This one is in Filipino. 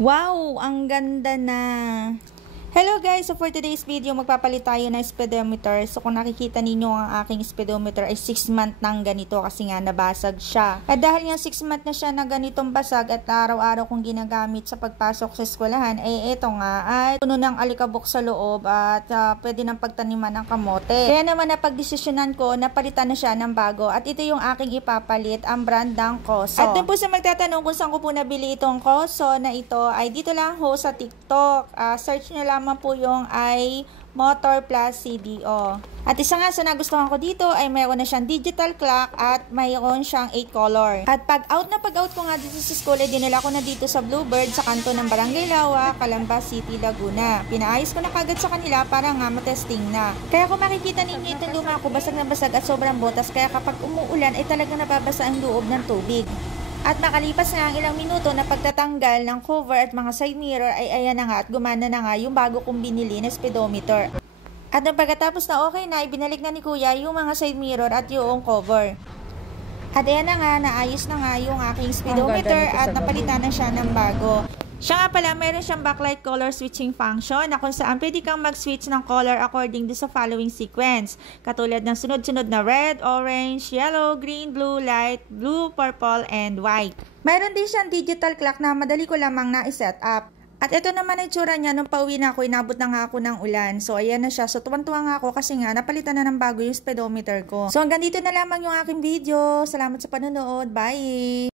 Wow! Ang ganda na! Hello guys! So for today's video, magpapalit tayo ng speedometer. So kung nakikita ninyo ang aking speedometer ay 6 month nang ganito kasi nga nabasag siya. At dahil nga 6 month na siya na ganitong basag at araw-araw kong ginagamit sa pagpasok sa eskwelahan, ay ito nga ay puno ng alikabok sa loob at pwede nang pagtaniman ng kamote. Kaya naman napagdesisyonan ko na palitan na siya ng bago at ito yung aking ipapalit, ang brand ng Koso. At dun po sa magtatanong kung saan ko po nabili itong Koso na ito ay dito lang ho sa TikTok. Search nyo lang po yung ay Motor Plus CDO. At isa nga sa nagustuhan ko dito ay mayroon na siyang digital clock at mayroon siyang 8 color. At pag-out ko nga dito sa school ay dinala ko na dito sa Bluebird sa kanto ng Barangay Lawa, Calamba City, Laguna. Pinaayos ko na kagad sa kanila para nga matesting na. Kaya kung makikita ninyo itong luma ko basag na basag at sobrang botas, kaya kapag umuulan ay talagang nababasa ang loob ng tubig. At makalipas nga ang ilang minuto na pagtatanggal ng cover at mga side mirror ay ayan na nga at gumana na nga yung bago kong binili na speedometer. At nang pagkatapos na okay na, ibinalik na ni Kuya yung mga side mirror at yung cover. At ayan na nga, naayos na nga yung aking speedometer at napalitan na siya ng bago. Siya nga pala, mayroon siyang backlight color switching function na kung saan pwede kang mag-switch ng color according to sa following sequence. Katulad ng sunod-sunod na red, orange, yellow, green, blue, light, blue, purple, and white. Mayroon din siyang digital clock na madali ko lamang na-set up. At ito naman ang itsura niya nung pauwi na ako, inabot na nga ako ng ulan. So ayan na siya. So tuwang-tuwa nga ako kasi nga napalitan na ng bago yung speedometer ko. So hanggang dito na lamang yung aking video. Salamat sa panonood. Bye!